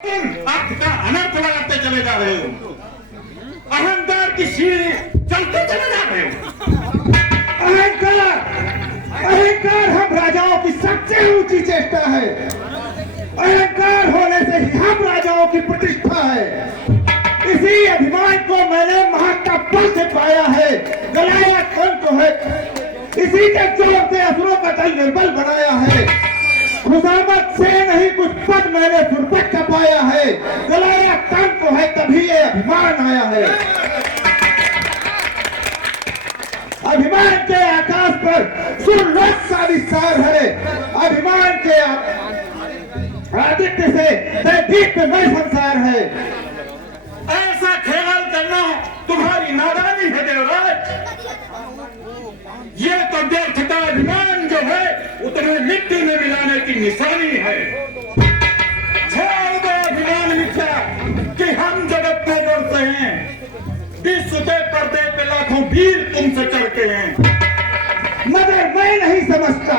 आप का अनर्थ लगाते चले जा रहे हो। अहंकार की सीढ़ी चलते चले जा रहे हो। अहंकार अहंकार हम राजाओं की सबसे ऊंची चेष्टा है। अहंकार होने से ही हम राजाओं की प्रतिष्ठा है। इसी अभिमान को मैंने महात्मा पल से पाया है। गलाया कौन को है, इसी के जोर से असुरों का दल निर्बल बनाया है। खुजामत से नहीं कुछ पद मैंने सुरपट का पाया है। गलाया कौन को है, तभी ये अभिमान आया है। अभिमान के आकाश पर सूर्यलोक का विस्तार है। अभिमान के आदित्य से दीप्तमय संसार है। ऐसा ख्याल करना तुम्हारी नादानी है देवराज। ये तो व्यर्थ का अभिमान जो है उतने मिट्टी में मिलाने की निशानी है। छोड़ दो अभिमान मिथ्या कि हम जगत में बढ़ते हैं। विश्व के पर्दे पे लाखों वीर तुमसे चढ़ते हैं। मगर मैं नहीं समझता,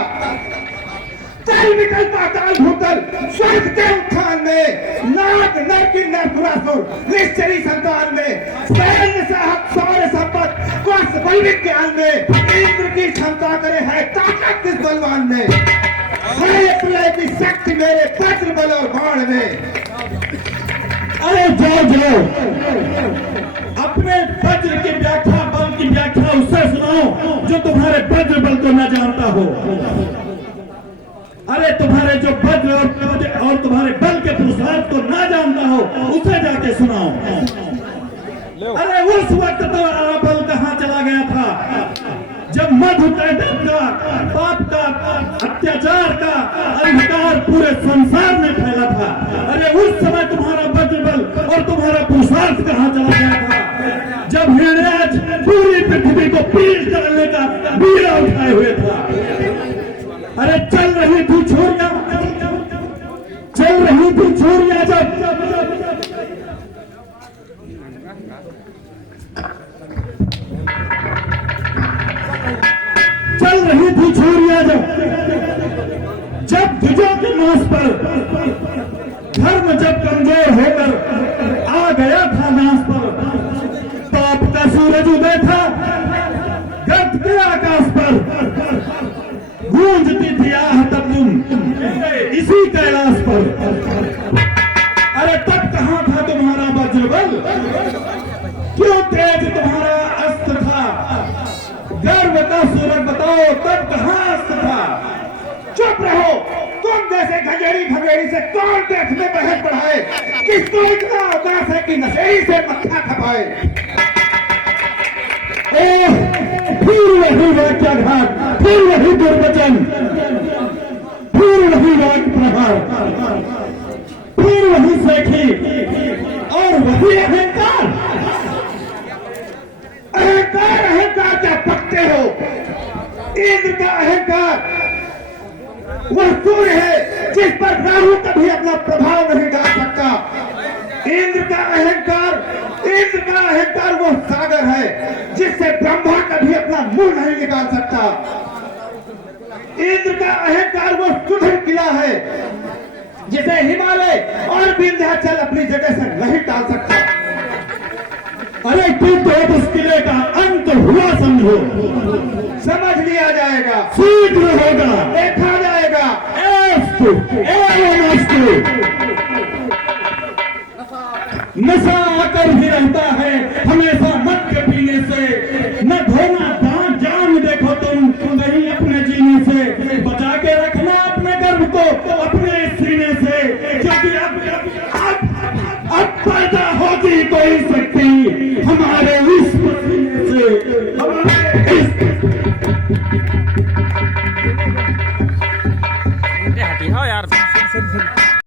चल निकल पाताल भूतल स्वर्ग के उत्थान में, नाग नर की नरसुरासुर निश्चरी संतान में, सैन्य साहब सौर्य संपत्त कोष बलविक ज्ञान में, इंद्र की क्षमता करे है ताकत किस बलवान में, है प्रलय की शक्ति मेरे वज्र बल और बाण में। अरे जाओ जाओ, अपने वज्र की व्याख्या बल की व्याख्या उससे सुनाओ जो तुम्हारे वज्र बल को न जानता हो। अरे तुम्हारे जो वज्र और तुम्हारे बल के पुरुषार्थ को ना जानता हो उसे जाके सुनाओ। अरे उस वक्त तुम्हारा बल कहाँ चला गया था जब मधु का पाप का अत्याचार का अंधकार पूरे संसार में फैला था। अरे उस समय तुम्हारा वज्र बल और तुम्हारा पुरुषार्थ कहाँ चला गया था जब हिरण्यराज पूरी पृथ्वी को पीट डालने का बीड़ा उठाए हुए था। अरे चल रही थी छोरिया, चल रही थी छोरिया जब चल रही थी छोरिया जब ध्वजों के नाश पर धर्म जब कमजोर होकर आ गया था नाश पर, पाप का सूरज उदय था गर्त के आकाश पर, गूंजती थी आह तब तुम इसी कैलाश पर। अरे तब कहाँ था तुम्हारा वज्रबल, क्यों तेज तुम्हारा अस्त्र था, गर्व का सूरज बताओ तब कहाँ अस्त्र था। चुप रहो, तुम जैसे घगेड़ी भगेड़ी से कौन देश में बहस बढ़ाए, किसको इतना अवकाश है कि नशेड़ी से मत्था खपाए। फिर वही वाक्याघात, फिर वही दुर्वचन, फिर वही वाक्य प्रहार, फिर वही सेठी और वही अहंकार। अहंकार अहंकार क्या पकते हो। इंद्र का अहंकार वह सूर्य है जिस पर राहु कभी अपना प्रभाव नहीं डाल सकता। इंद्र का अहंकार वो सागर है जिससे ब्रह्मा कभी अपना मुंह नहीं निकाल सकता। इंद्र का अहंकार वो सुदृढ़ किला है जिसे हिमालय और विंध्याचल अपनी जगह से नहीं टाल सकता। अरे तुम तो उस किले का अंत हुआ समझो, समझ लिया जाएगा, शीघ्र होगा, देखा जाएगा। नशा आकर ही रहता है हमेशा मद के पीने से, न धोना दांत जान देखो तुम नहीं अपने जीने से, बचा के रखना अपने गर्भ को अपने सीने से, क्योंकि अब पैदा होगी कोई शक्ति हमारे इस पसीने से, हमारे इस